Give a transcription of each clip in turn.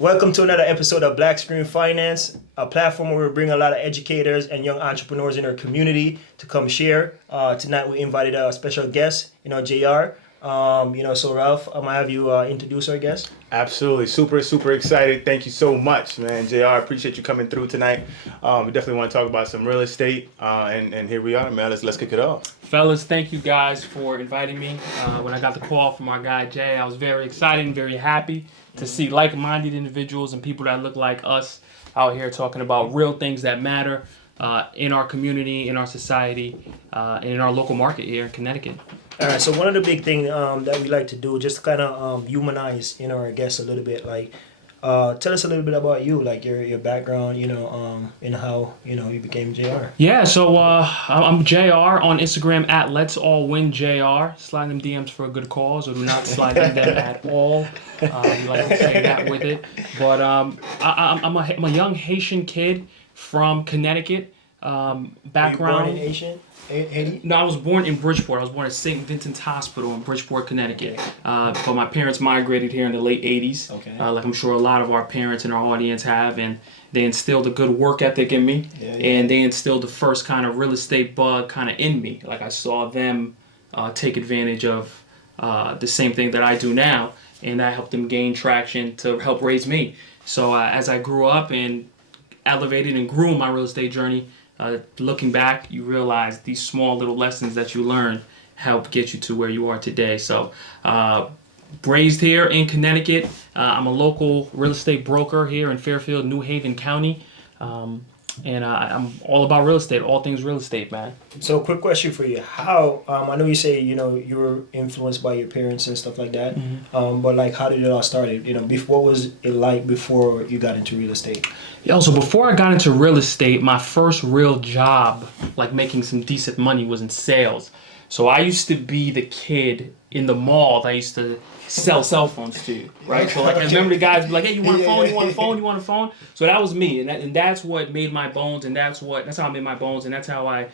Welcome to another episode of Black Screen Finance, a platform where we bring a lot of educators and young entrepreneurs in our community to come share. Tonight we invited a special guest, JR. So Ralph, I'm gonna have you introduce our guest. Absolutely. Super excited. Thank you so much, man. JR, appreciate you coming through tonight. We definitely want to talk about some real estate. And here we are, man. Let's kick it off. Fellas, thank you guys for inviting me. When I got the call from our guy Jay, I was very excited and very happy to see like-minded individuals and people that look like us out here talking about real things that matter in our community, in our society, and in our local market here in Connecticut. All right. So one of the big things that we like to do, just to kind of humanize our guests a little bit, like tell us a little bit about you, like your background, and how you became JR. Yeah, so I'm JR on Instagram at Let's All Win JR. Slide them DMs for a good cause, or do not slide them at all. We like to say that with it. But I'm a young Haitian kid from Connecticut. Background. Were you born in Haiti? No, I was born in Bridgeport. I was born at St. Vincent's Hospital in Bridgeport, Connecticut. But my parents migrated here in the late 80s. Okay. Like I'm sure a lot of our parents in our audience have. And they instilled a good work ethic in me. Yeah. And they instilled the first kind of real estate bug kind of in me. Like I saw them take advantage of the same thing that I do now. And that helped them gain traction to help raise me. So as I grew up and elevated and grew my real estate journey, looking back, you realize these small little lessons that you learn help get you to where you are today. So, raised here in Connecticut. I'm a local real estate broker here in Fairfield, New Haven County. And I'm all about real estate, all things real estate, man. So, quick question for you: how I know you say you were influenced by your parents and stuff like that, but like, how did it all started? What was it like before you got into real estate? So before I got into real estate, my first real job, like making some decent money, was in sales. So I used to be the kid in the mall that I used to sell cell phones to, right? So like I remember the guys be like, "Hey, you want a phone? You want a phone? You want a phone?" So that was me, and that's what made my bones, and that's how I made my bones, and that's how I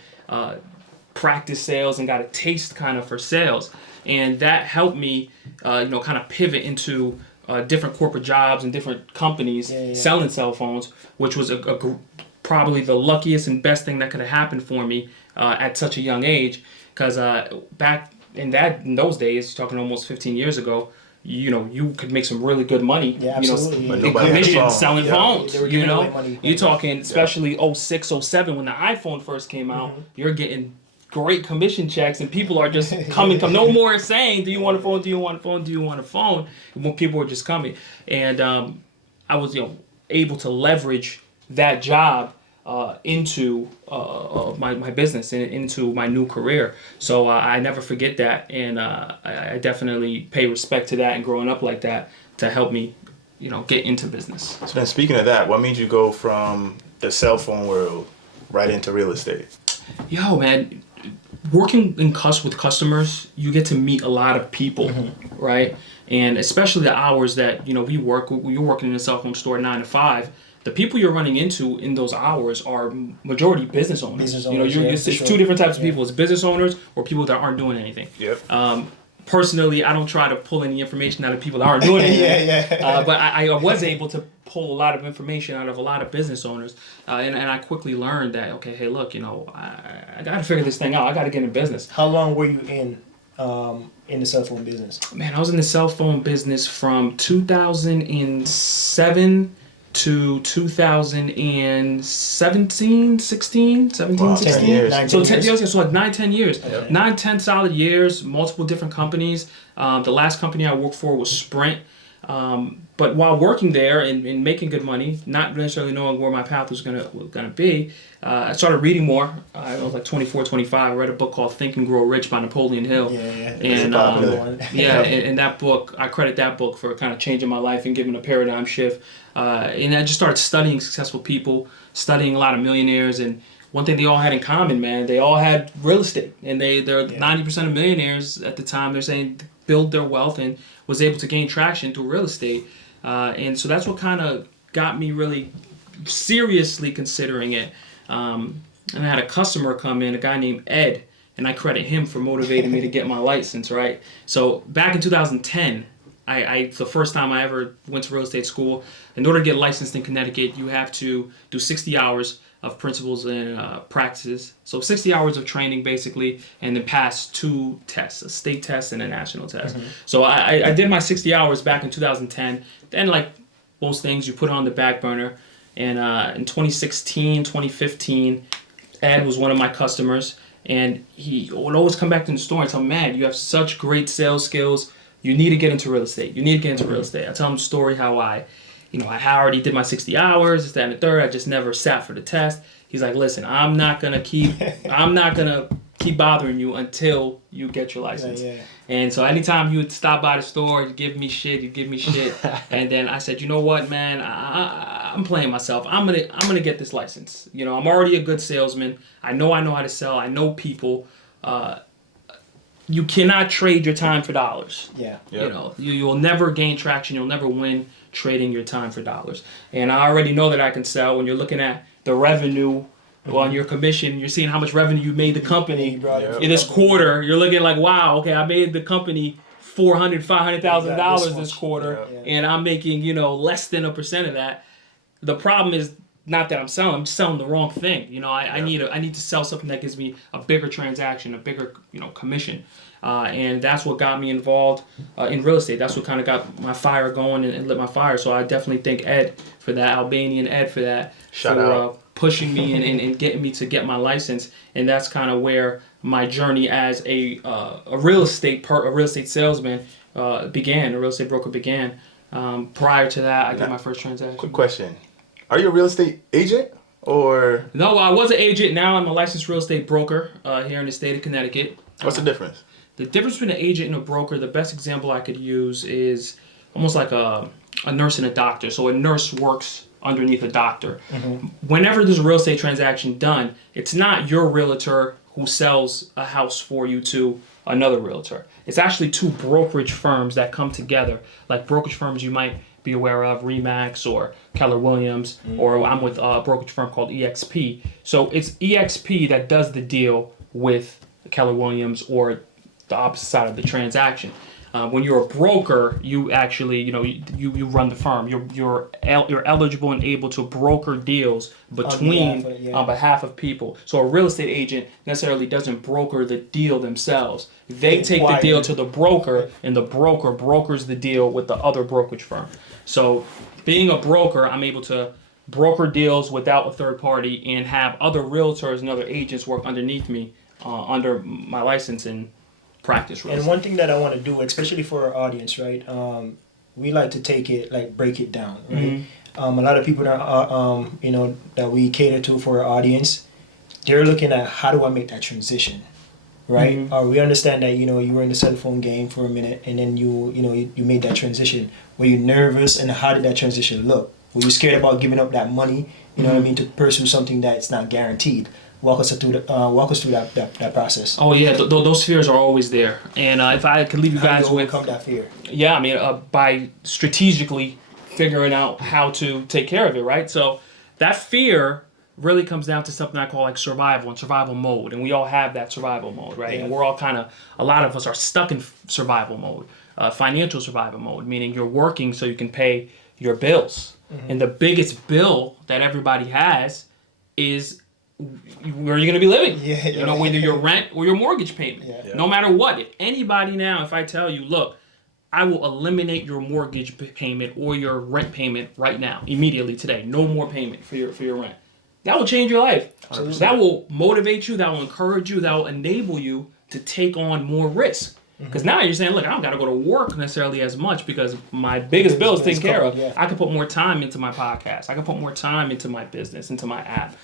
practiced sales and got a taste kind of for sales, and that helped me, kind of pivot into different corporate jobs and different companies selling cell phones, which was probably the luckiest and best thing that could have happened for me at such a young age, because back in those days, talking almost 15 years ago, you could make some really good money. Yeah, absolutely. In commission selling phones. They were giving away money. You're talking especially 06, 07 when the iPhone first came out. You're getting great commission checks, and people are just coming. No more saying, "Do you want a phone? Do you want a phone? Do you want a phone?" When people were just coming, and I was able to leverage that job into my business and into my new career. So I never forget that, and I definitely pay respect to that and growing up like that to help me, get into business. So then, speaking of that, what made you go from the cell phone world right into real estate? Yo, man, working with customers, you get to meet a lot of people, right? And especially the hours that we work. You're working in a cell phone store 9 to 5. The people you're running into in those hours are majority business owners. It's two different types of people. It's business owners or people that aren't doing anything. Yep. Personally, I don't try to pull any information out of people that aren't doing anything. But I was able to pull a lot of information out of a lot of business owners. And I quickly learned that, okay, hey, look, I got to figure this thing out. I got to get in business. How long were you in the cell phone business? Man, I was in the cell phone business from 2007 to 2017, 16, 17, Wow, 16. 10 years. So 10 years, so like 9, 10 years. Yep. 9, 10 solid years, multiple different companies. The last company I worked for was Sprint. But while working there and making good money, not necessarily knowing where my path was gonna be, I started reading more. I was like 24, 25. I read a book called Think and Grow Rich by Napoleon Hill. And and that book, I credit that book for kind of changing my life and giving a paradigm shift. And I just started studying successful people, studying a lot of millionaires, and one thing they all had in common, man, they all had real estate, and they're 90% of millionaires at the time. They're saying build their wealth and was able to gain traction through real estate. And so that's what kind of got me really seriously considering it. And I had a customer come in, a guy named Ed, and I credit him for motivating me to get my license, right? So back in 2010, the first time I ever went to real estate school, in order to get licensed in Connecticut, you have to do 60 hours of principles and practices. So 60 hours of training basically, and then pass 2 tests, a state test and a national test. So I did my 60 hours back in 2010. Then like most things, you put it on the back burner. And in 2016, 2015, Ed was one of my customers. And he would always come back to the store and tell me, man, you have such great sales skills. You need to get into real estate. You need to get into real estate. I tell him the story how I already did my 60 hours, this, that, and the third. I just never sat for the test. He's like, listen, I'm not gonna keep bothering you until you get your license. Yeah. And so anytime he would stop by the store, he'd give me shit. And then I said, you know what, man, I'm playing myself. I'm gonna get this license. I'm already a good salesman. I know how to sell. I know people. You cannot trade your time for dollars. Yeah. Yep. You'll never gain traction. You'll never win trading your time for dollars. And I already know that I can sell. When you're looking at the revenue on your commission, you're seeing how much revenue you made the company in this quarter. You're looking like, wow, okay, I made the company $500,000 this quarter, and I'm making less than 1% of that. The problem is not that I'm selling the wrong thing. I need to sell something that gives me a bigger transaction, a bigger commission, and that's what got me involved in real estate. That's what kind of got my fire going and lit my fire. So I definitely thank Ed for that, Albanian Ed for that, Shout out. Pushing me and getting me to get my license. And that's kind of where my journey as a real estate salesman began. A real estate broker began. Prior to that, I did my first transaction. Quick question. Are you a real estate agent or? No, I was an agent. Now I'm a licensed real estate broker here in the state of Connecticut. What's the difference? The difference between an agent and a broker, the best example I could use is almost like a nurse and a doctor. So a nurse works underneath a doctor. Whenever there's a real estate transaction done, it's not your realtor who sells a house for you to another realtor. It's actually 2 brokerage firms that come together, like brokerage firms you might be aware of, Remax or Keller Williams, or I'm with a brokerage firm called EXP. So it's EXP that does the deal with Keller Williams or the opposite side of the transaction. When you're a broker, you actually, you run the firm. You're eligible and able to broker deals on behalf of people. So a real estate agent necessarily doesn't broker the deal themselves. They take the deal to the broker, and the broker brokers the deal with the other brokerage firm. So being a broker, I'm able to broker deals without a third party and have other realtors and other agents work underneath me under my license and practice. And one thing that I want to do, especially for our audience, right? We like to take it, like break it down, right? A lot of people that that we cater to for our audience, they're looking at how do I make that transition, right? We understand that you were in the cell phone game for a minute, and then you made that transition. Were you nervous, and how did that transition look? Were you scared about giving up that money? To pursue something that's not guaranteed? Walk us through that process. Oh yeah, those fears are always there. And if I could leave you guys with, overcome that fear. Yeah, by strategically figuring out how to take care of it, right? So that fear really comes down to something I call like survival and survival mode, and we all have that survival mode, right? Yeah. And we're all a lot of us are stuck in survival mode, financial survival mode, meaning you're working so you can pay your bills, and the biggest bill that everybody has is where are you going to be living? Whether your rent or your mortgage payment. No matter what. If anybody now, if I tell you, look, I will eliminate your mortgage payment or your rent payment right now, immediately today. No more payment for your rent. That will change your life. 100%. That will motivate you. That will encourage you. That will enable you to take on more risk. Because now you're saying, look, I don't got to go to work necessarily as much because my biggest bill is taken care of. Yeah. I can put more time into my podcast. I can put more time into my business, into my app.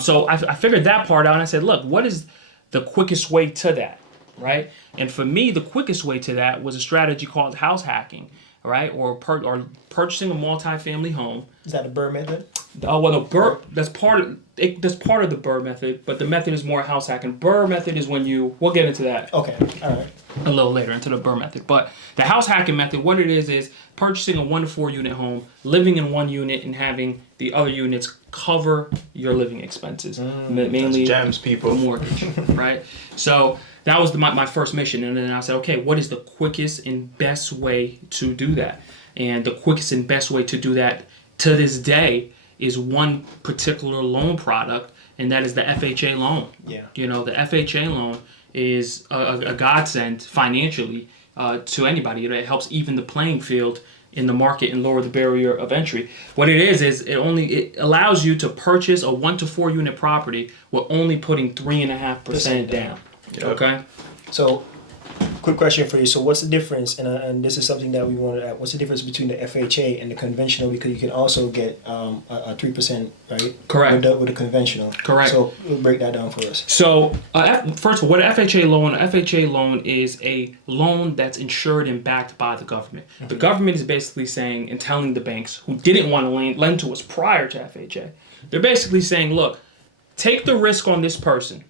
So I figured that part out, and I said, look, what is the quickest way to that, right? And for me, the quickest way to that was a strategy called house hacking, right? Or purchasing a multifamily home. Is that a BRRRR method? Oh well, no, BRRRR. That's part of the BRRRR method, but the method is more house hacking. BRRRR method is when we'll get into that. Okay, all right. A little later into the BRRRR method, but the house hacking method, what it is purchasing a 1 to 4 unit home, living in one unit, and having the other units cover your living expenses, mainly gems, people, mortgage, right? So that was my first mission. And then I said, okay, what is the quickest and best way to do that? And the quickest and best way to do that to this day is one particular loan product, and that is the FHA loan. Yeah. You know, the FHA loan is a godsend financially to anybody. It helps even the playing field in the market and lower the barrier of entry. What it is it allows you to purchase a 1 to 4 unit property with only putting 3.5% down. Yep. Okay. So, quick question for you. So, what's the difference? And this is something that we wanted to add. What's the difference between the FHA and the conventional? Because you can also get a 3%, right? Correct. With the conventional. Correct. So, we'll break that down for us. So, first of all, what an FHA loan is a loan that's insured and backed by the government. The government is basically saying and telling the banks who didn't want to lend to us prior to FHA, they're basically saying, look, take the risk on this person.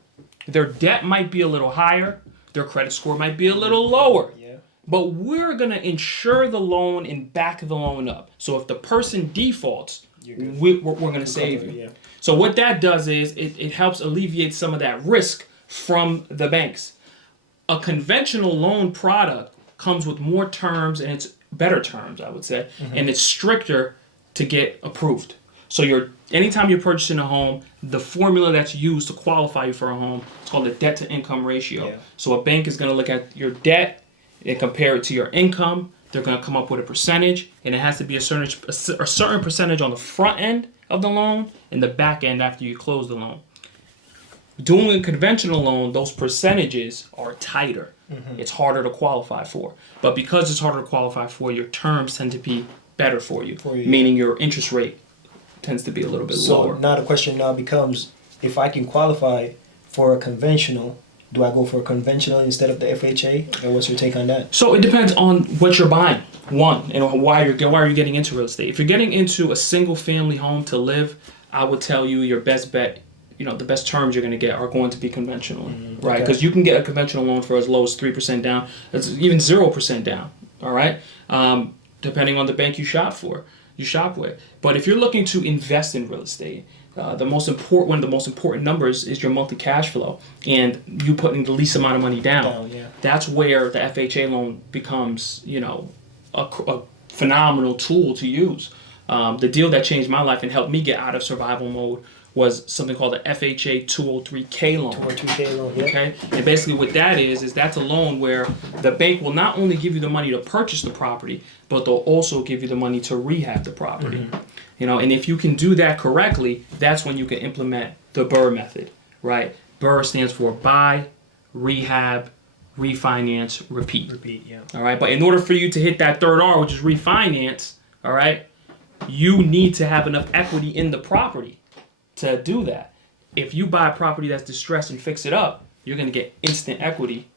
Their debt might be a little higher. Their credit score might be a little lower. Yeah. But we're going to insure the loan and back the loan up. So if the person defaults, we're going to save you. Yeah. So what that does is it helps alleviate some of that risk from the banks. A conventional loan product comes with more terms, and it's better terms, I would say, and it's stricter to get approved. So anytime you're purchasing a home, the formula that's used to qualify you for a home, it's called the debt to income ratio. Yeah. So a bank is going to look at your debt and compare it to your income. They're going to come up with a percentage, and it has to be a certain percentage on the front end of the loan and the back end after you close the loan. Doing a conventional loan, those percentages are tighter. It's harder to qualify for. But because it's harder to qualify for, your terms tend to be better for you, meaning your interest rate tends to be a little bit lower. So now the question now becomes, if I can qualify for a conventional, do I go for a conventional instead of the FHA? And what's your take on that? So it depends on what you're buying. One, and why are you getting into real estate? If you're getting into a single family home to live, I would tell you your best bet, the best terms you're going to get are going to be conventional, right? Because you can get a conventional loan for as low as 3% down. It's even 0% down, all right? Depending on the bank you shop with. But if you're looking to invest in real estate, one of the most important numbers is your monthly cash flow, and you putting the least amount of money down. That's where the FHA loan becomes, a phenomenal tool to use. The deal that changed my life and helped me get out of survival mode was something called the FHA 203K loan. 203K loan, yeah. Okay, and basically what that is that's a loan where the bank will not only give you the money to purchase the property, but they'll also give you the money to rehab the property. And if you can do that correctly, that's when you can implement the BRRRR method, right? BRRRR stands for buy, rehab, refinance, repeat. Yeah. All right, but in order for you to hit that third R, which is refinance, all right, you need to have enough equity in the property to do that. If you buy a property that's distressed and fix it up, you're going to get instant equity,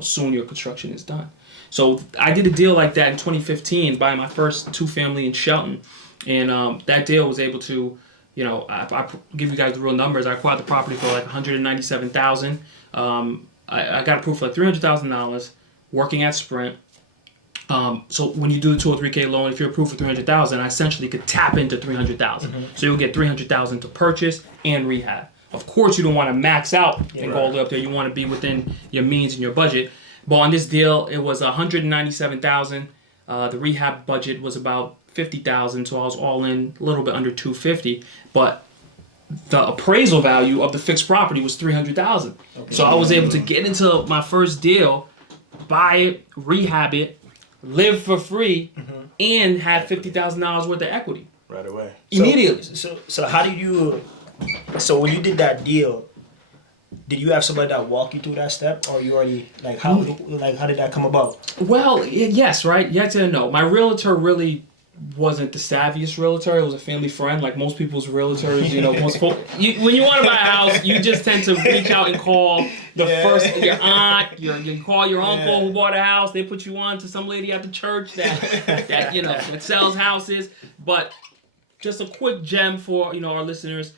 soon your construction is done. So I did a deal like that in 2015, buying my first 2-family in Shelton. And that deal was able to, I give you guys the real numbers. I acquired the property for like $197,000. I got approved for like $300,000 working at Sprint. So when you do the 203K loan, if you're approved for $300,000, I essentially could tap into $300,000. So you'll get $300,000 to purchase and rehab. Of course, you don't want to max out and go all the way up there. You want to be within your means and your budget. But on this deal, it was $197,000. The rehab budget was about $50,000, so I was all in a little bit under $250,000. But the appraisal value of the fixed property was $300,000. So I was able to get into my first deal, buy it, rehab it, live for free, and have $50,000 worth of equity right away. immediately. So how did you? So when you did that deal, did you have somebody that walked you through that step, or you already how did that come about? Well, yes, right. Yes and no. My realtor really wasn't the savviest realtor. It was a family friend, like most people's realtors. When you want to buy a house, you just tend to reach out and call your aunt, you call your uncle who bought a house. They put you on to some lady at the church that sells houses. But just a quick gem for our listeners: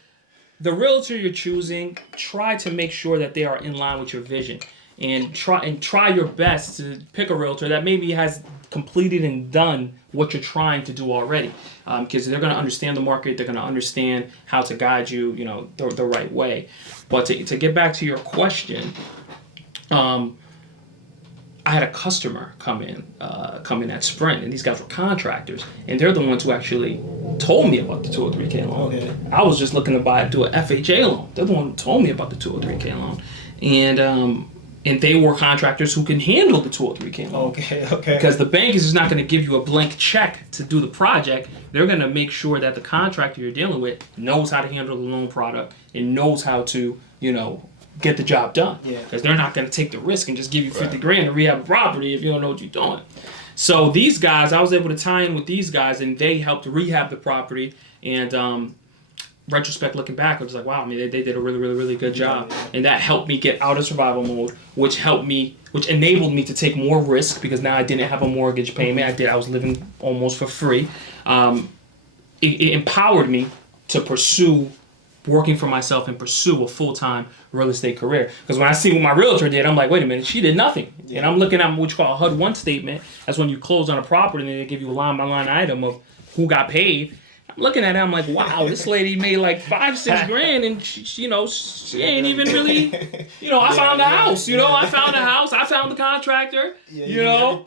the realtor you're choosing, try to make sure that they are in line with your vision, and try your best to pick a realtor that maybe has completed and done what you're trying to do already, because they're going to understand the market. They're going to understand how to guide you, the right way. But to get back to your question, I had a customer come in at Sprint, and these guys were contractors, and they're the ones who actually told me about the 203K loan. Okay. I was just looking to do an FHA loan. They're the one who told me about the 203K loan, and they were contractors who can handle the 203K loan. Okay. Because the bank is just not going to give you a blank check to do the project. They're going to make sure that the contractor you're dealing with knows how to handle the loan product and knows how to, get the job done. Yeah. Because they're not going to take the risk and just give you 50 grand to rehab a property if you don't know what you're doing. So these guys, I was able to tie in with these guys, and they helped rehab the property. And retrospect, looking back, I was like, wow, I mean, they did a really, really, really good job. Yeah. And that helped me get out of survival mode, which enabled me to take more risk, because now I didn't have a mortgage payment. I was living almost for free. It empowered me to pursue working for myself and pursue a full-time real estate career. Because when I see what my realtor did, I'm like, wait a minute, she did nothing. Yeah. And I'm looking at what you call a HUD-1 statement. That's when you close on a property and they give you a line-by-line item of who got paid. I'm looking at it, I'm like, wow, this lady made like $5-6 grand, and she ain't even really, I found a house, I found a house, I found the contractor, Yeah, you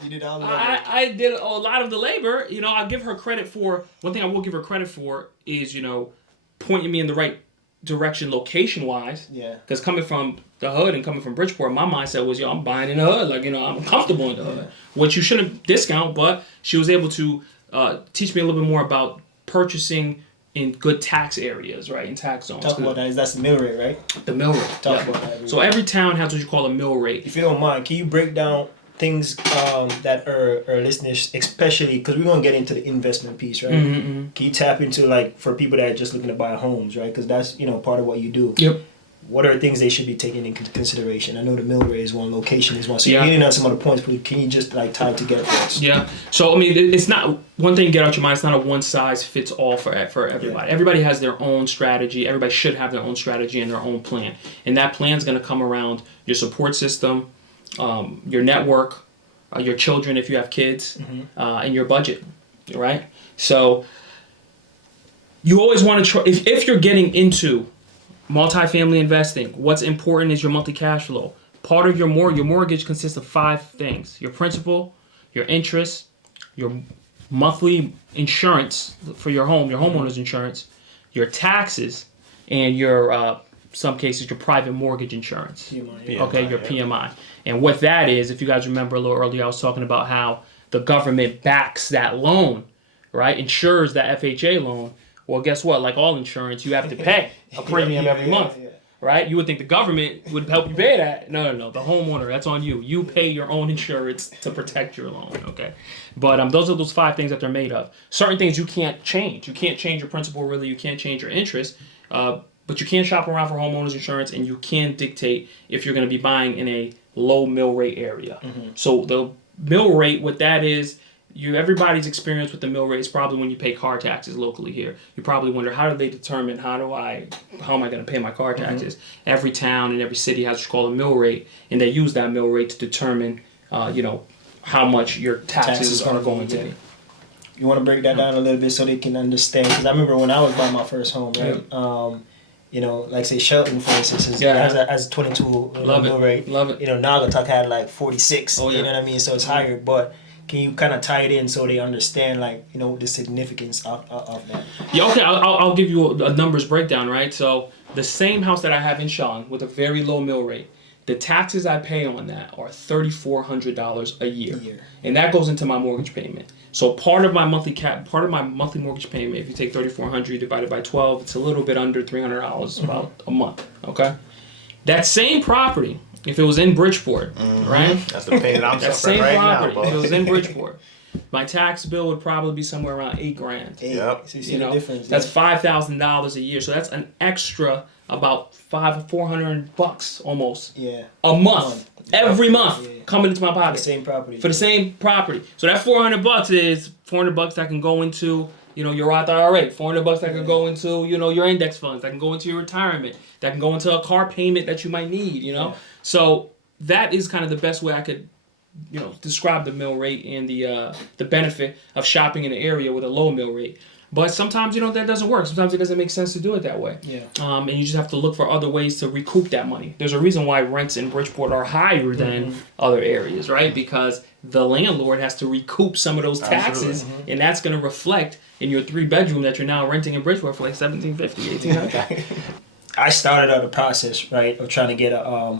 did all the work. I did a lot of the labor, I'll give her credit for, one thing I will give her credit for is, pointing me in the right direction location-wise. Yeah. Because coming from the hood and coming from Bridgeport, my mindset was, I'm buying in the hood, like, I'm comfortable in the hood, which you shouldn't discount, but she was able to teach me a little bit more about purchasing in good tax areas, right? In tax zones. Talk about that. That's the mill rate, right? The mill rate. Talk about that. So every town has what you call a mill rate. If you don't mind, can you break down things that our listeners, especially because we're gonna get into the investment piece, right? Mm-hmm. Can you tap into, like, for people that are just looking to buy homes, right? Because that's part of what you do. Yep. What are things they should be taking into consideration? I know the mill rate is one, location is one. So Yeah. you're hitting on some of the points, but can you just tie it together for us? Yeah. So I mean, it's not one thing to get out your mind. It's not a one size fits all for everybody. Yeah. Everybody has their own strategy. Everybody should have their own strategy and their own plan. And that plan is going to come around your support system, your network, your children if you have kids, and your budget. Right. So you always want to try if you're getting into multifamily investing, what's important is your monthly cash flow. Part of your mortgage consists of 5 things: your principal, your interest, your monthly insurance for your home, your homeowner's insurance, your taxes, and your some cases your private mortgage insurance. PMI, Okay, your PMI. And what that is, if you guys remember a little earlier, I was talking about how the government backs that loan, right? Insures that FHA loan. Well, guess what? Like all insurance, you have to pay a premium every month, right? You would think the government would help you pay that. No. The homeowner, that's on you. You pay your own insurance to protect your loan, okay? But those are those 5 things that they're made of. Certain things you can't change. You can't change your principal, really. You can't change your interest. But you can shop around for homeowners insurance, and you can dictate if you're going to be buying in a low mill rate area. So the mill rate, what that is, everybody's experience with the mill rate is probably when you pay car taxes locally here. You probably wonder, how do they determine how am I going to pay my car taxes? Every town and every city has what's called a mill rate, and they use that mill rate to determine, how much your taxes are going to be. You want to break that down a little bit so they can understand? Because I remember when I was buying my first home, right? Like say Shelton, for instance, has 22 mill rate. Love it. Naugatuck had like 46. Oh, yeah. You know what I mean? So it's higher, but can you kind of tie it in so they understand, the significance of that? Yeah, okay, I'll give you a numbers breakdown, right? So the same house that I have in Sean with a very low mill rate, the taxes I pay on that are $3,400 a year. And that goes into my mortgage payment. So part of my monthly mortgage payment, if you take $3,400 divided by 12, it's a little bit under $300 about a month, okay? That same property, if it was in Bridgeport, right? That's the pain that I'm that suffering same right property, now, if it was in Bridgeport, my tax bill would probably be somewhere around $8,000. Yep. So you see the difference. That's $5,000 a year. So that's an extra about $400 almost. Yeah. A month. Every month coming into my pocket. The same property. For the same property. So that $400 is $400 that can go into, your Roth IRA. $400 that can go into, your index funds. That can go into your retirement. That can go into a car payment that you might need, Yeah. So that is kind of the best way I could, describe the mill rate and the benefit of shopping in an area with a low mill rate. But sometimes, that doesn't work. Sometimes it doesn't make sense to do it that way. Yeah. And you just have to look for other ways to recoup that money. There's a reason why rents in Bridgeport are higher than other areas, right? Because the landlord has to recoup some of those taxes, and that's going to reflect in your 3-bedroom that you're now renting in Bridgeport for like $1,750, $1,800. I started out the process, right, of trying to get a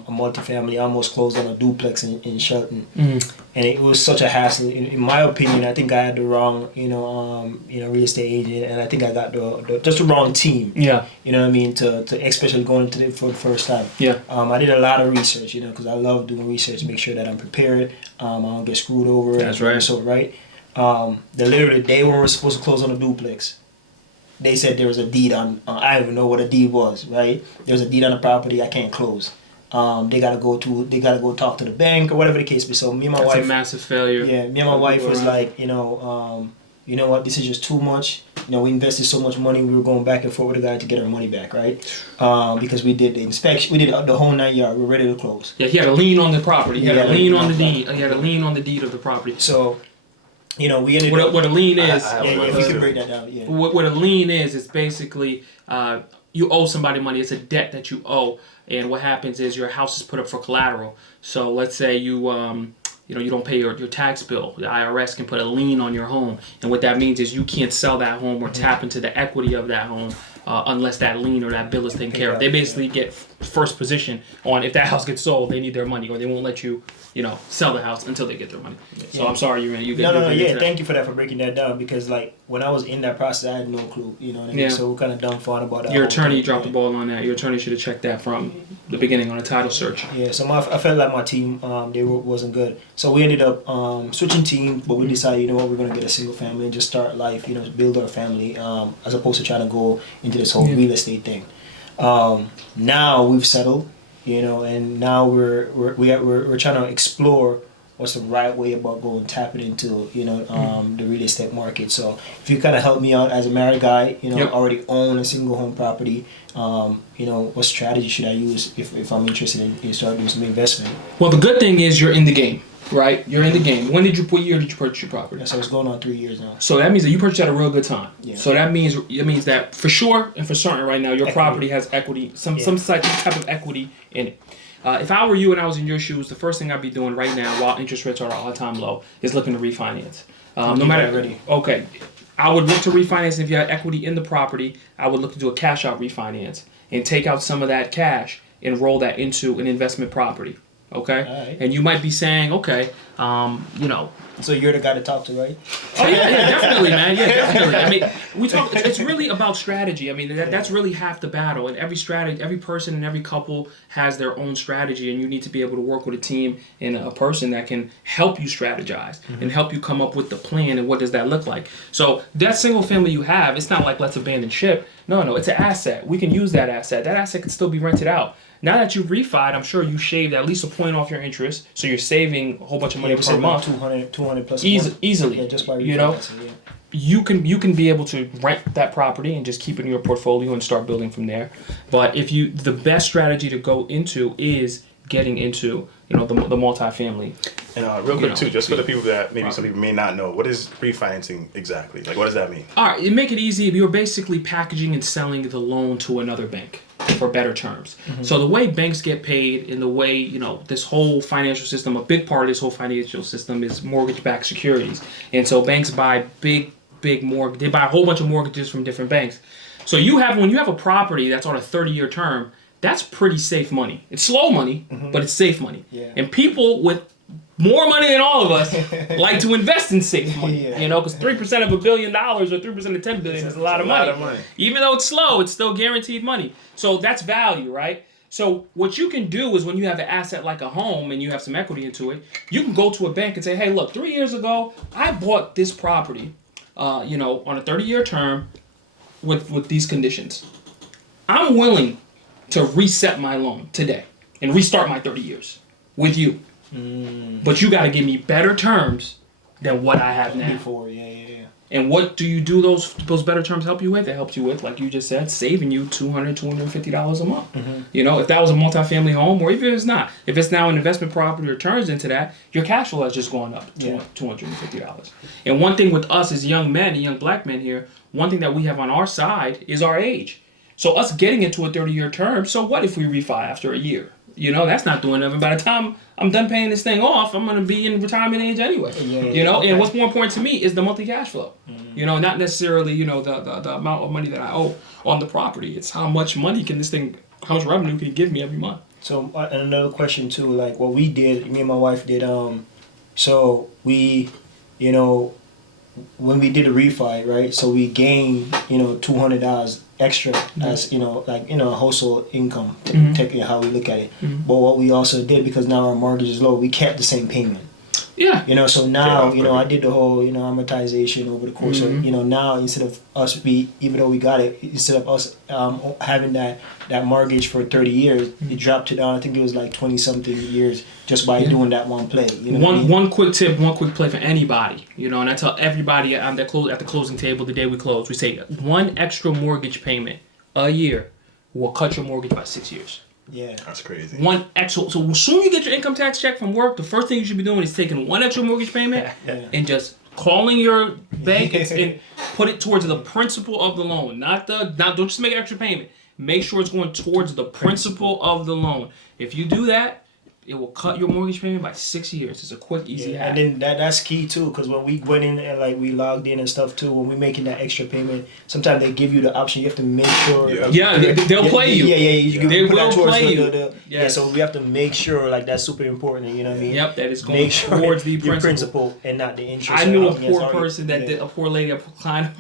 multifamily. I almost closed on a duplex in Shelton, and it was such a hassle. In my opinion, I think I had the wrong, real estate agent, and I think I got just the wrong team. Yeah. You know what I mean? To especially going into it for the first time. Yeah. I did a lot of research, because I love doing research to make sure that I'm prepared. I don't get screwed over. That's right. So right. The day when we were supposed to close on the duplex, they said there was a deed on. I don't even know what a deed was. Right? There was a deed on the property. I can't close. They gotta go talk to the bank or whatever the case be. So me and my wife. That's a massive failure. Yeah, me and my wife was like, you know what, this is just too much. We invested so much money. We were going back and forth with the guy to get our money back, right? Because we did the inspection, we did the whole 9 yards. We were ready to close. Yeah, he had a lien on the property. He had a lien on the deed. He had a lien on the deed of the property. So, we ended up. What a lien is. If you could break that down, yeah. What a lien is, it's basically you owe somebody money. It's a debt that you owe, and what happens is your house is put up for collateral. So let's say you don't pay your tax bill. The IRS can put a lien on your home, and what that means is you can't sell that home or tap into the equity of that home unless that lien or that bill is taken care of. They basically get first position on if that house gets sold, they need their money, or they won't let you, sell the house until they get their money. So I'm sorry, you get No. Yeah, thank you for that, for breaking that down, because like when I was in that process, I had no clue. You know what I mean? Yeah. So we're kind of dumbfounded about that. Your attorney dropped the ball on that. Your attorney should have checked that from the beginning on a title search. Yeah, so I felt like my team, wasn't good. So we ended up switching teams, but we decided, we're going to get a single family and just start life, build our family, as opposed to trying to go into this whole real estate thing. Now we've settled, and now we're trying to explore what's the right way about going tapping into the real estate market. So if you kind of help me out as a married guy, already own a single home property, what strategy should I use if I'm interested in starting doing some investment? Well, the good thing is you're in the game, right? You're in the game. What year did you purchase your property? So it's going on 3 years now. So that means that you purchased at a real good time. Yeah. So that means that for sure and for certain right now your property has equity, some type of equity in it. If I were you and I was in your shoes, the first thing I'd be doing right now while interest rates are at an all-time low is looking to refinance. No matter ready. Okay, I would look to refinance. If you had equity in the property, I would look to do a cash out refinance and take out some of that cash and roll that into an investment property. Okay, right. And you might be saying, okay, So you're the guy to talk to, right? Oh yeah, definitely, man. Yeah, definitely. I mean, it's really about strategy. I mean, that's really half the battle. And every person and every couple has their own strategy, and you need to be able to work with a team and a person that can help you strategize and help you come up with the plan and what does that look like. So that single family you have, it's not like let's abandon ship. No, it's an asset. We can use that asset. That asset can still be rented out. Now that you've refied, I'm sure you shaved at least a point off your interest, so you're saving a whole bunch of money per month. 200 plus a month. Easily. Yeah, just by refinancing, you can be able to rent that property and just keep it in your portfolio and start building from there. But the best strategy to go into is getting into the multifamily. And real quick too, just for the people that maybe some people may not know, what is refinancing exactly? Like, what does that mean? All right, you make it easy. You're basically packaging and selling the loan to another bank for better terms. So the way banks get paid and the way, this whole financial system, a big part of this whole financial system is mortgage-backed securities. And so banks buy big mortgage. They buy a whole bunch of mortgages from different banks. So when you have a property that's on a 30-year term, that's pretty safe money. It's slow money, but it's safe money. Yeah. And people with more money than all of us like to invest in safe money. Because 3% of $1 billion or 3% of $10 billion is a lot of money. Even though it's slow, it's still guaranteed money. So that's value, right? So what you can do is when you have an asset like a home and you have some equity into it, you can go to a bank and say, hey, look, 3 years ago, I bought this property, on a 30-year term with these conditions. I'm willing to reset my loan today and restart my 30 years with you. But you got to give me better terms than what I have now. Before, yeah. And what do you do those better terms help you with? It helps you with, like you just said, saving you $250 a month. You know, if that was a multifamily home, or even if it's not, if it's now an investment property or turns into that, your cash flow has just gone up $250. And one thing with us as young men, young black men here, one thing that we have on our side is our age. So us getting into a 30-year term, so what if we refi after a year? You know, that's not doing nothing. By the time I'm done paying this thing off, I'm going to be in retirement age anyway. You know, and what's more important to me is the monthly cash flow. You know, not necessarily, you know, the amount of money that I owe on the property. It's how much money can this thing, how much revenue can it give me every month. So, and another question too, like what we did, me and my wife did, so we, you know, when we did a refi, right, so we gained, you know, $200 extra as, you know, like, you know, household income, technically how we look at it. But what we also did, because now our mortgage is low, we kept the same payment. Yeah. You know, so now, you know, I did the whole, you know, amortization over the course of, you know, now instead of us, even though we got it, instead of us having that mortgage for 30 years, it dropped it down, I think it was like 20 something years just by doing that one play. You know one quick tip, one quick play for anybody, you know, and I tell everybody at the closing table the day we close, we say one extra mortgage payment a year will cut your mortgage by 6 years. Yeah. That's crazy. One extra. So as soon as you get your income tax check from work, the first thing you should be doing is taking one extra mortgage payment and just calling your bank and put it towards the principal of the loan. Not don't just make an extra payment. Make sure it's going towards the principal of the loan. If you do that, it will cut your mortgage payment by 6 years. It's a quick, easy hack. And then that's key too, because when we went in and like we logged in and stuff too, when we're making that extra payment, sometimes they give you the option. You have to make sure. They'll play you. They will play you. Yeah, so we have to make sure, like, that's super important. You know what I mean? Yep, that is going towards the principal and not the interest. I knew a poor person a poor lady, a client.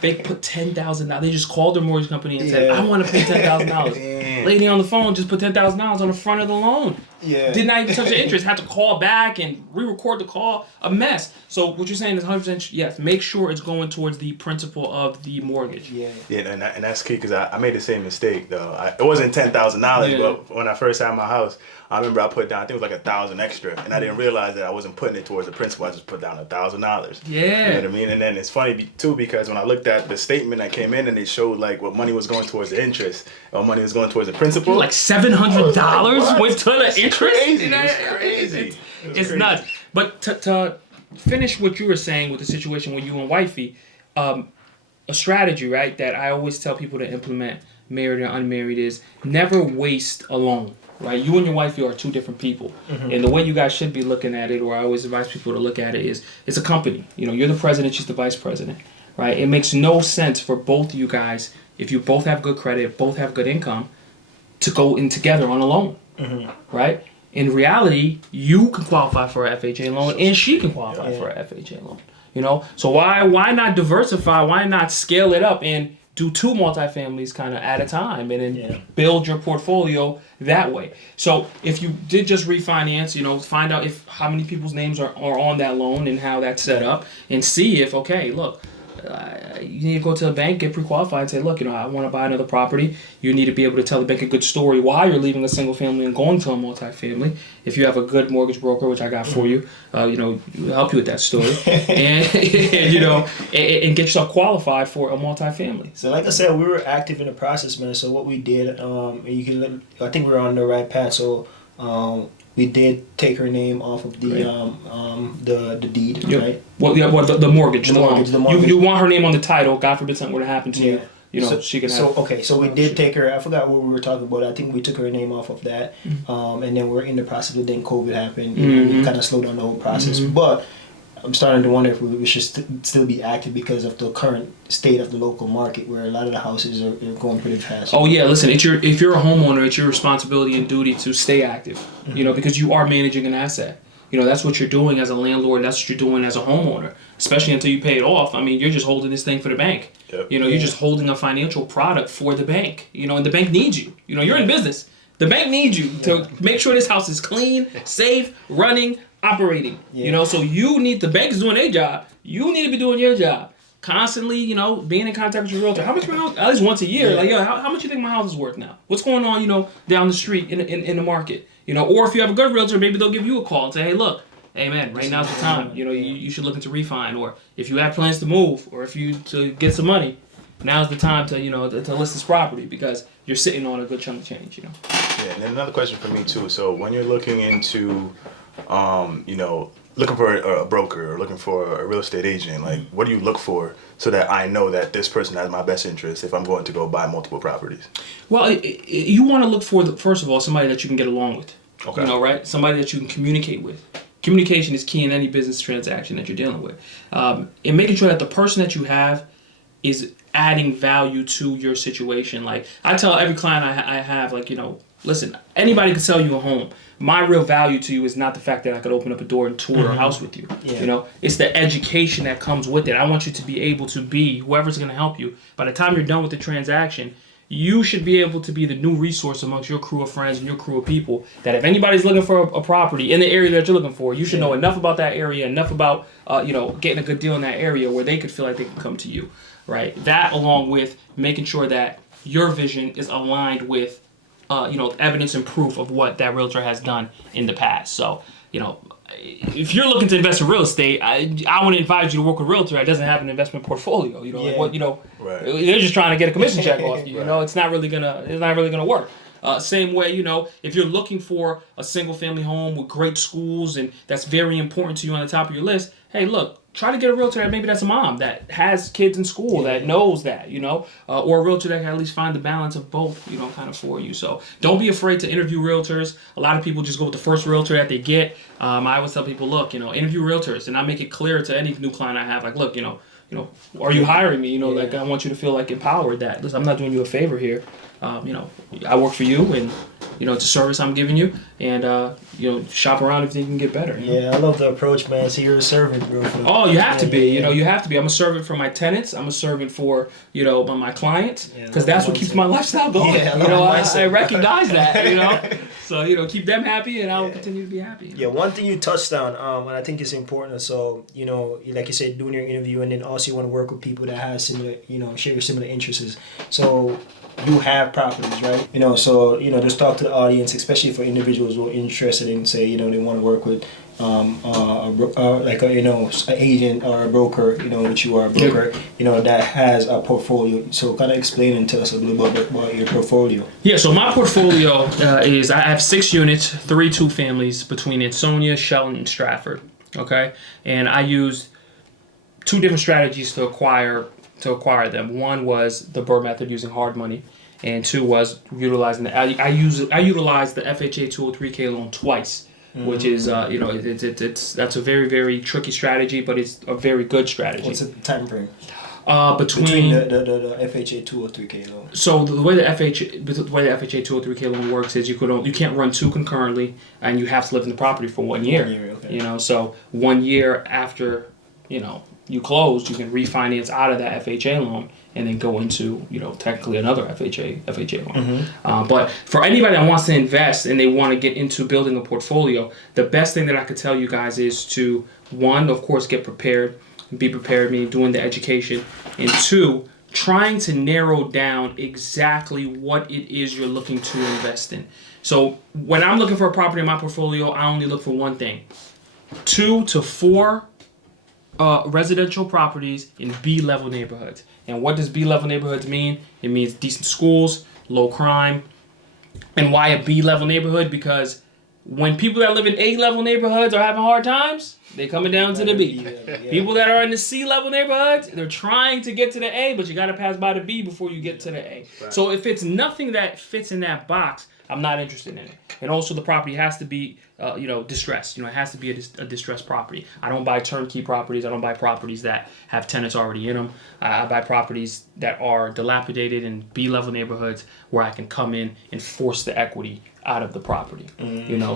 They put $10,000. They just called their mortgage company and said, "I want to pay $10,000." Lady on the phone just put $10,000 on the front of the loan. Yeah. Did not even touch the interest. Had to call back and re-record the call. A mess. So what you're saying is 100% yes. Make sure it's going towards the principal of the mortgage. Yeah, and that's key, because I made the same mistake though. It wasn't $10,000, but when I first had my house, I remember I put down, I think it was like $1,000 extra, and I didn't realize that I wasn't putting it towards the principal. I just put down $1,000. Yeah. You know what I mean? And then it's funny too, because when I looked at the statement that came in and they showed like what money was going towards the interest, or money was going towards the principal. Like $700 went to the interest. Crazy. You know? It's crazy. It's nuts. But to finish what you were saying with the situation with you and wifey, a strategy, right, that I always tell people to implement, married or unmarried, is never waste a loan. Right, you and your wifey are two different people, and the way you guys should be looking at it, or I always advise people to look at it, is it's a company. You know, you're the president, she's the vice president. Right, it makes no sense for both of you guys, if you both have good credit, both have good income, to go in together on a loan. Right. In reality, you can qualify for an FHA loan, and she can qualify for an FHA loan. You know, so why not diversify? Why not scale it up and do two multifamilies kind of at a time, and then build your portfolio that way. So if you did just refinance, you know, find out how many people's names are on that loan and how that's set up, and see if, okay, look, you need to go to the bank, get pre-qualified, and say, look, you know, I want to buy another property. You need to be able to tell the bank a good story why you're leaving a single family and going to a multifamily. If you have a good mortgage broker, which I got for you, you know, we'll help you with that story, and you know, and get yourself qualified for a multifamily. So, like I said, we were active in the process, man. So what we did, I think we're on the right path. So we did take her name off of the deed, right? Well, the mortgage. The mortgage. You want her name on the title. God forbid something were to happen to you. You know, she can have. So we did take her. I forgot what we were talking about. I think we took her name off of that, and then we're in the process. But then COVID happened, and it kind of slowed down the whole process. But I'm starting to wonder if we should still be active because of the current state of the local market, where a lot of the houses are going pretty fast. Oh yeah, listen. If you're a homeowner, it's your responsibility and duty to stay active. You know, because you are managing an asset. You know, that's what you're doing as a landlord. That's what you're doing as a homeowner. Especially until you pay it off. I mean, you're just holding this thing for the bank. Yep. You know, you're just holding a financial product for the bank. You know, and the bank needs you. You know, you're in business. The bank needs you to make sure this house is clean, safe, running, operating. You know, so the bank is doing their job. You need to be doing your job. Constantly, you know, being in contact with your realtor. How much my house? At least once a year. Like, yo, how much you think my house is worth now? What's going on, you know, down the street in the market? You know, or if you have a good realtor, maybe they'll give you a call and say, hey, look, Amen. Right now's the time. You should look into refi, or if you have plans to move, or if you to get some money, now's the time to to list this property because you're sitting on a good chunk of change. Yeah, and then another question for me too. So when you're looking into, looking for a broker or looking for a real estate agent, like what do you look for so that I know that this person has my best interest if I'm going to go buy multiple properties? Well, you want to look for first of all somebody that you can get along with. Okay. Right? Somebody that you can communicate with. Communication is key in any business transaction that you're dealing with. And making sure that the person that you have is adding value to your situation. Like I tell every client I have, listen, anybody can sell you a home. My real value to you is not the fact that I could open up a door and tour a house with you. Yeah. It's the education that comes with it. I want you to be able to be whoever's going to help you. By the time you're done with the transaction, you should be able to be the new resource amongst your crew of friends and your crew of people that if anybody's looking for a property in the area that you're looking for, you should know enough about that area, enough about getting a good deal in that area where they could feel like they can come to you, right? That along with making sure that your vision is aligned with evidence and proof of what that realtor has done in the past. So, if you're looking to invest in real estate, I want to advise you to work with a realtor that doesn't have an investment portfolio. Right. They're just trying to get a commission check off you. Right. It's not really gonna work. Same way, if you're looking for a single family home with great schools and that's very important to you on the top of your list, hey, look, try to get a realtor that maybe that's a mom that has kids in school that knows that, or a realtor that can at least find the balance of both, kind of for you. So don't be afraid to interview realtors. A lot of people just go with the first realtor that they get. I always tell people, look, interview realtors, and I make it clear to any new client I have, like, look, are you hiring me? Like I want you to feel like empowered that, listen, I'm not doing you a favor here. I work for you, and it's a service I'm giving you, and shop around if you can get better. Yeah, I love the approach, man. So you're a servant, bro. Oh, you have to be. You have to be. I'm a servant for my tenants. I'm a servant for my clients, because that's what keeps my lifestyle going. Yeah, I recognize that. So keep them happy, and I will continue to be happy. Yeah, one thing you touched on, and I think it's important. So like you said, doing your interview, and then also you want to work with people that have similar, share similar interests. So you have properties, right? So just talk to the audience, especially for individuals who are interested in, say, they want to work with an agent or a broker, which you are a broker, that has a portfolio. So kind of explain and tell us a little bit about your portfolio. Yeah, so my portfolio is, I have 6 units, 3 two-families between Ansonia, Shelton, and Stratford, okay? And I used 2 different strategies to acquire them. One was the Burr method, using hard money, and 2 was utilizing I utilized the FHA 203K loan twice, which is that's a very, very tricky strategy, but it's a very good strategy. What's the time frame? Between the FHA 203K loan. So the way the FHA 203K loan works is you can't run 2 concurrently, and you have to live in the property for 1 year. 1 year, okay. So 1 year after you closed, you can refinance out of that FHA loan and then go into technically another FHA loan. Mm-hmm. But for anybody that wants to invest and they want to get into building a portfolio, the best thing that I could tell you guys is to, 1, of course, get prepared. Be prepared, meaning doing the education, and 2, trying to narrow down exactly what it is you're looking to invest in. So when I'm looking for a property in my portfolio, I only look for one thing: 2 to 4 residential properties in B-level neighborhoods. And what does B-level neighborhoods mean? It means decent schools, low crime. And why a B-level neighborhood? Because when people that live in A-level neighborhoods are having hard times, they're coming down to the B. Yeah. People that are in the C-level neighborhoods, they're trying to get to the A, but you got to pass by the B before you get to the A. Right. So if it's nothing that fits in that box, I'm not interested in it. And also the property has to be, distressed. It has to be a distressed property. I don't buy turnkey properties. I don't buy properties that have tenants already in them. I buy properties that are dilapidated in B-level neighborhoods where I can come in and force the equity out of the property.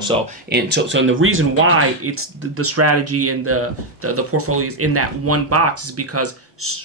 So the reason why it's the strategy and the portfolio is in that one box is because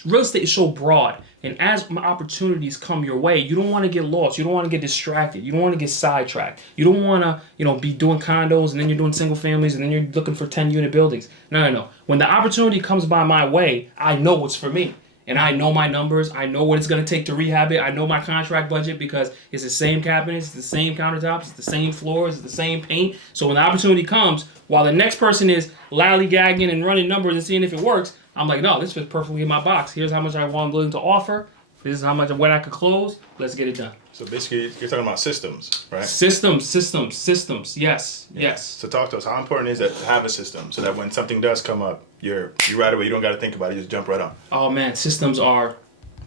real estate is so broad. And as opportunities come your way, you don't want to get lost. You don't want to get distracted. You don't want to get sidetracked. You don't want to, be doing condos and then you're doing single families and then you're looking for 10-unit buildings. No. When the opportunity comes by my way, I know what's for me. and I know my numbers. I know what it's going to take to rehab it. I know my contract budget because it's the same cabinets, it's the same countertops, it's the same floors, it's the same paint. So when the opportunity comes, while the next person is lollygagging and running numbers and seeing if it works, I'm like, no, this fits perfectly in my box. Here's how much I'm willing to offer. This is how much what I could close. Let's get it done. So basically, you're talking about systems, right? Systems. Yes, Yeah. yes. So talk to us. How important is it to have a system so that when something does come up, you right away. You don't got to think about it. You just jump right on. Oh man, systems are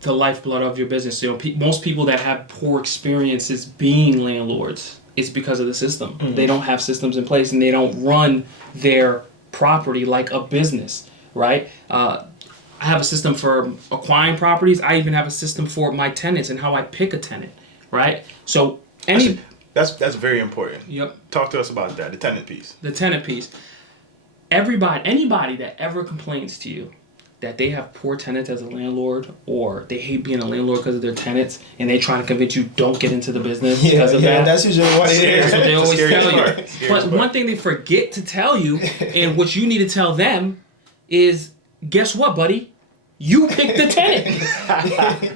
the lifeblood of your business. You know, most people that have poor experiences being landlords, it's because of the system. Mm-hmm. They don't have systems in place and they don't run their property like a business, right? I have a system for acquiring properties. I even have a system for my tenants and how I pick a tenant, right? So that's very important. Yep. Talk to us about that, the tenant piece. The tenant piece. Anybody that ever complains to you that they have poor tenants as a landlord or they hate being a landlord because of their tenants and they trying to convince you don't get into the business because of that. That's usually what it is. That's what they always tell you. But part. one thing they forget to tell you and what you need to tell them is, guess what, buddy? You pick the tenant.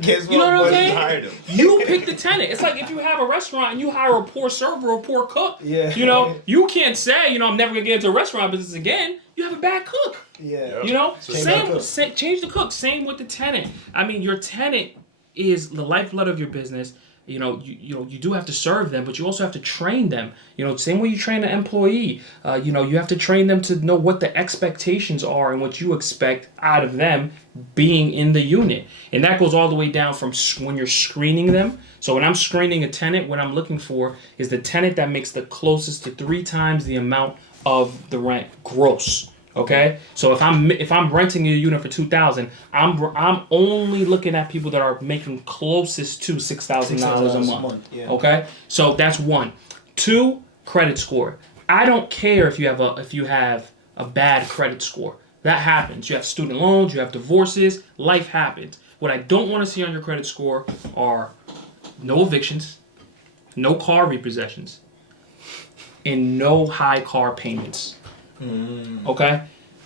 Guess what, you know what I'm buddy? saying? You pick the tenant. It's like if you have a restaurant and you hire a poor server or a poor cook. Yeah. You know, you can't say, I'm never gonna get into a restaurant business again. You have a bad cook. Yeah. You know, So change the cook. Same with the tenant. I mean, your tenant is the lifeblood of your business. You know, you do have to serve them, but you also have to train them. You know, same way you train an employee. You have to train them to know what the expectations are and what you expect out of them being in the unit. And that goes all the way down from when you're screening them. So when I'm screening a tenant, what I'm looking for is the tenant that makes the closest to 3 times the amount of the rent gross. Okay, so if I'm renting a unit for $2,000, I'm only looking at people that are making closest to $6,000 a month. Yeah. Okay, so that's 1. 2, credit score. I don't care if you have a bad credit score. That happens. You have student loans, you have divorces, life happens. What I don't want to see on your credit score are no evictions, no car repossessions, and no high car payments. Okay,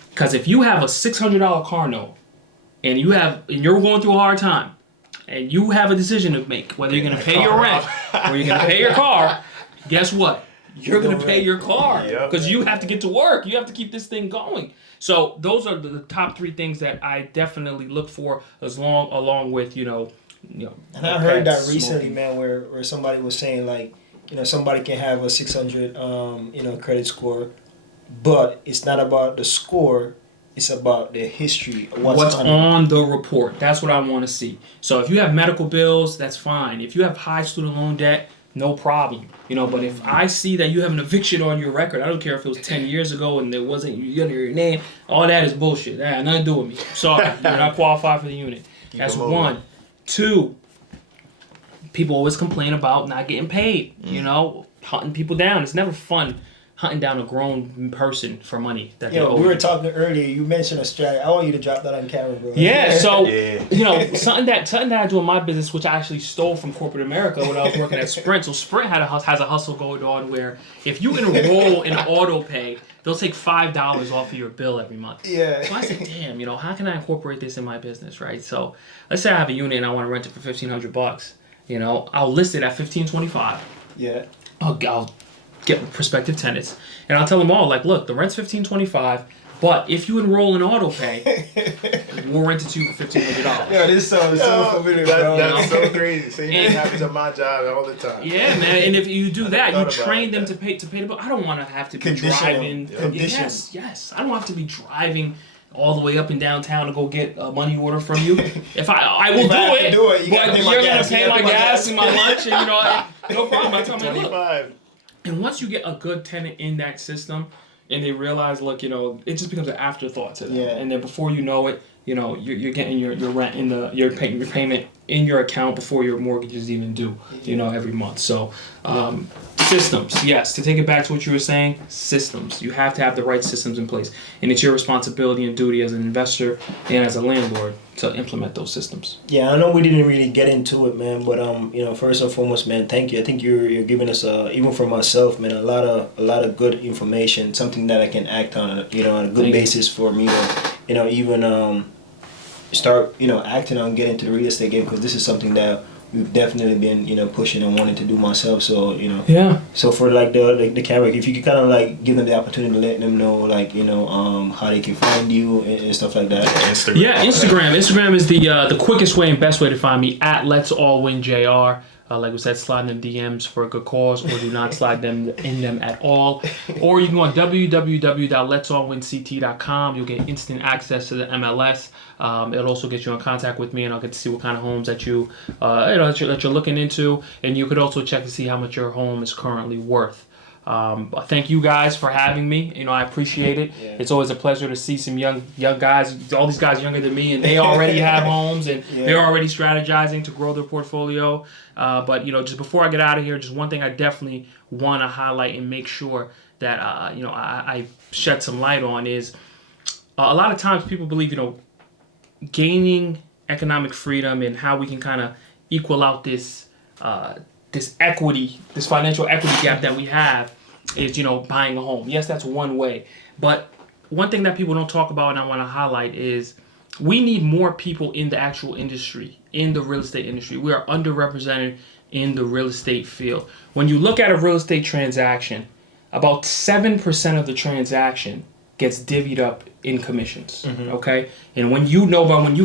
because if you have a $600 car note and you're going through a hard time and you have a decision to make whether you're going to pay your rent or you're going to pay your car, guess what? You're going to pay your car because you have to get to work. You have to keep this thing going. So those are the top 3 things that I definitely look for along with And I heard that recently, man, where somebody was saying like, somebody can have a 600 credit score. But it's not about the score, it's about the history of what's on the report. That's what I want to see. So if you have medical bills, that's fine. If you have high student loan debt, no problem. But if I see that you have an eviction on your record, I don't care if it was 10 years ago and there wasn't under your name, all that is bullshit. That had nothing to do with me. Sorry, you're not qualified for the unit. That's 1. 2, people always complain about not getting paid, hunting people down. It's never fun hunting down a grown person for money that they owe. We were talking earlier. You mentioned Australia. I want you to drop that on camera, bro. Yeah. So something that I do in my business, which I actually stole from corporate America when I was working at Sprint. So Sprint has a hustle going on where if you enroll in auto pay, they'll take $5 off of your bill every month. Yeah. So I said, damn, how can I incorporate this in my business, right? So let's say I have a unit and I want to rent it for $1,500. I'll list it at $1,525. Yeah. I'll get prospective tenants, and I'll tell them all, like, look, the rent's $1,525, but if you enroll in auto pay, we'll rent it to you for $1,500. Yeah, this sounds so familiar, bro. That's so crazy. Same thing happens at my job all the time. Yeah, man. And if you do that, you train them to pay the bill. I don't want to have to be driving. Yes. I don't have to be driving all the way up and downtown to go get a money order from you. If I will do it, but you're gonna pay my gas and my lunch, and no problem. I tell them, look. And once you get a good tenant in that system, and they realize, look, it just becomes an afterthought to them. Yeah. And then before you know it, you're getting your rent your payment in your account before your mortgage is even due. Every month. So systems, yes. To take it back to what you were saying, systems. You have to have the right systems in place, and it's your responsibility and duty as an investor and as a landlord to implement those systems. Yeah, I know we didn't really get into it, man, but first and foremost, man, thank you. I think you're giving us even for myself, man, a lot of good information, something that I can act on, on a good basis for me to, even start, acting on getting into the real estate game, because this is something that we've definitely been, pushing and wanting to do myself. So, Yeah. So for like the camera, if you could kind of like give them the opportunity to let them know, like, how they can find you and stuff like that. Instagram. Yeah, Instagram. Instagram is the quickest way and best way to find me, at Let's All Win JR. Like we said, slide them DMs for a good cause, or do not slide them in them at all. Or you can go on www.letsallwinct.com. You'll get instant access to the MLS. It'll also get you in contact with me, and I'll get to see what kind of homes that that you're looking into. And you could also check to see how much your home is currently worth. Thank you guys for having me. I appreciate it. Yeah. It's always a pleasure to see some young guys, all these guys younger than me, and they already have homes, and they're already strategizing to grow their portfolio. But just before I get out of here, just one thing I definitely want to highlight and make sure that I shed some light on is a lot of times people believe gaining economic freedom and how we can kind of equal out this equity, this financial equity gap that we have is, buying a home. Yes, that's one way. But one thing that people don't talk about and I want to highlight is we need more people in the actual industry, in the real estate industry. We are underrepresented in the real estate field. When you look at a real estate transaction, about 7% of the transaction gets divvied up in commissions. Mm-hmm. Okay? And when you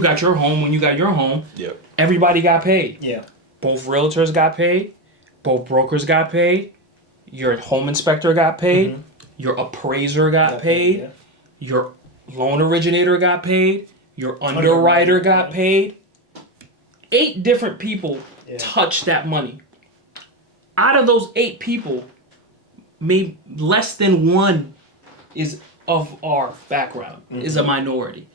got your home, Yep. everybody got paid. Yeah. Both realtors got paid, both brokers got paid, your home inspector got paid, mm-hmm. your appraiser got paid, yeah. Your loan originator got paid, your underwriter got paid. 8 different people touch that money. Out of those 8 people, maybe less than 1 is of our background, mm-hmm. is a minority.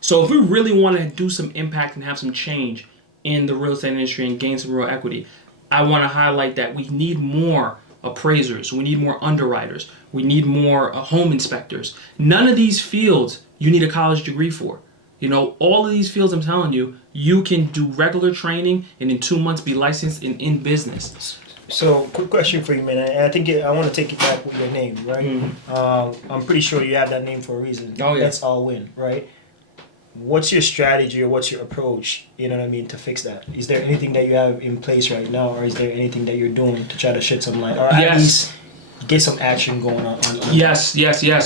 So if we really want to do some impact and have some change in the real estate industry and gain some real equity, I want to highlight that we need more appraisers, we need more underwriters, we need more home inspectors. None of these fields you need a college degree for. All of these fields, I'm telling you, you can do regular training and in 2 months be licensed and in business. So, quick question for you, man. I think I want to take it back with your name, right? Mm-hmm. I'm pretty sure you have that name for a reason. Oh, yeah. Let's All Win, right? What's your strategy or what's your approach, to fix that? Is there anything that you have in place right now, or is there anything that you're doing to try to shed some light, or at least get some action going on Yes.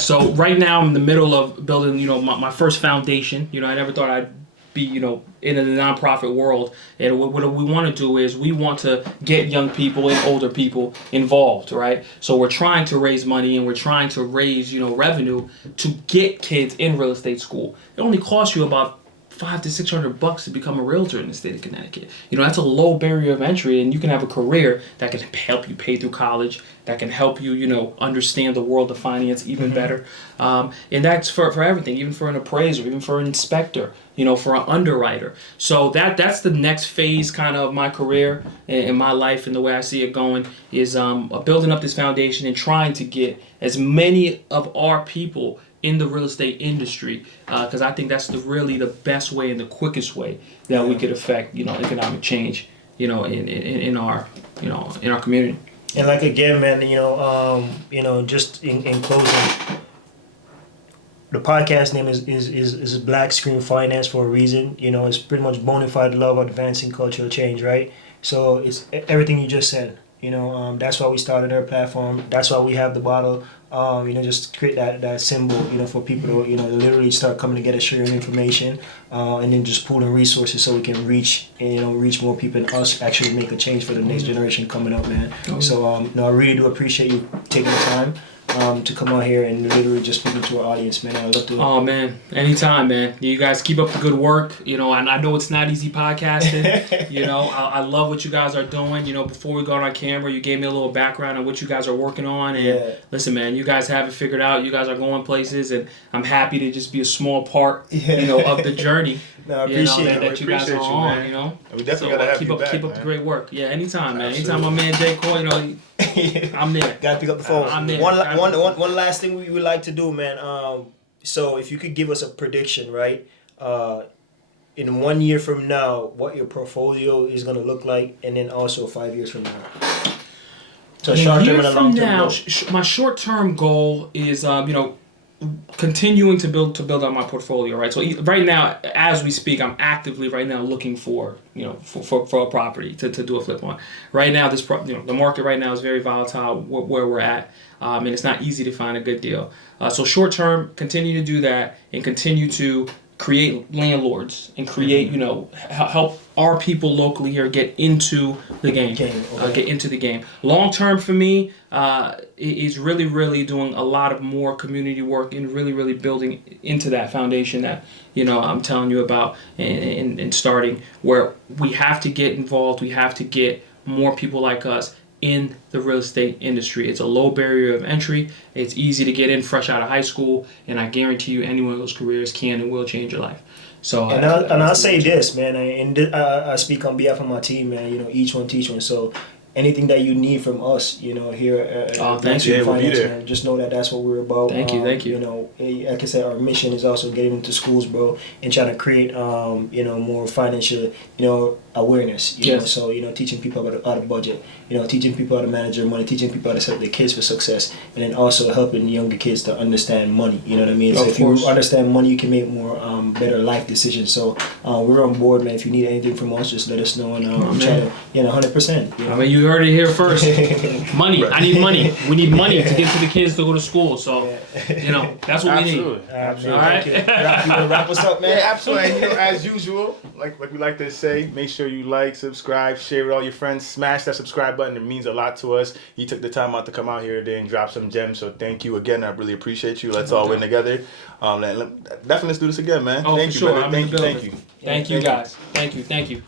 So right now I'm in the middle of building, my first foundation. I never thought I'd be, in the nonprofit world. And what we want to do is we want to get young people and older people involved, right? So we're trying to raise money and we're trying to raise, revenue to get kids in real estate school. It only costs you about $500 to $600 to become a realtor in the state of Connecticut. That's a low barrier of entry, and you can have a career that can help you pay through college, that can help you, understand the world of finance even mm-hmm. better. And that's for everything, even for an appraiser, even for an inspector, for an underwriter. So that's the next phase kind of my career and my life, and the way I see it going is building up this foundation and trying to get as many of our people in the real estate industry, because I think that's really the best way and the quickest way that we could affect, economic change, in our community. And like again, man, just in closing, the podcast name is Blacc Screen Finance for a reason. It's pretty much bona fide love advancing cultural change, right? So it's everything you just said. That's why we started our platform. That's why we have the bottle. Just create that symbol, for people to, literally start coming together, sharing information, and then just pooling resources so we can reach more people and us actually make a change for the next generation coming up, man. So, I really do appreciate you taking the time to come on here and literally just speaking to our audience, man. I love to. Oh man, anytime, man. You guys keep up the good work. And I know it's not easy podcasting. I love what you guys are doing. Before we got on camera, you gave me a little background on what you guys are working on. And listen, man, you guys have it figured out. You guys are going places, and I'm happy to just be a small part, of the journey. No, I appreciate that you guys are on. We definitely gotta have you back, keep up the great work. Yeah, anytime, man. Anytime my man Jay Cole, I'm there. Gotta pick up the phone. I'm there. One last thing we would like to do, man. So if you could give us a prediction, right? In 1 year from now, what your portfolio is gonna look like, and then also 5 years from now. So short term and a long term goal. My short term goal is, continuing to build out my portfolio, right? So right now, as we speak, I'm actively right now looking for for a property to do a flip on. Right now, the market right now is very volatile where we're at, and it's not easy to find a good deal. So short term, continue to do that and continue to create landlords and create help our people locally here get into the game. Get into the game. Long term for me is really doing a lot of more community work and really building into that foundation that I'm telling you about and starting, where we have to get involved. We have to get more people like us in the real estate industry. It's a low barrier of entry. It's easy to get in fresh out of high school, and I guarantee you any one of those careers can and will change your life. So I'll say this, man, I speak on behalf of my team, man. Each one teach one. So anything that you need from us, here at thank you. We'll be there. man, just know that that's what we're about. Thank you. Like I said, our mission is also getting into schools, bro, and trying to create, more financial, awareness. Yes. So teaching people how to budget, teaching people how to manage their money, teaching people how to set their kids for success, and then also helping younger kids to understand money. You know what I mean? So if you understand money, you can make more better life decisions. So we're on board, man. If you need anything from us, just let us know, and I'm trying to, 100%. I mean, you heard it here first. Money. I need money. We need money to get to the kids to go to school. So, that's what we need. Absolutely. All right. You want to wrap us up, man? Yeah, absolutely. And, as usual, like we like to say, make sure you like, subscribe, share with all your friends, smash that subscribe button. It means a lot to us. You took the time out to come out here today and drop some gems. So thank you again. I really appreciate you. Let's all win together. Definitely let's do this again, man. Oh, thank for you, sure. brother. I'm Thank in the you. building. Thank you, guys. Thank you.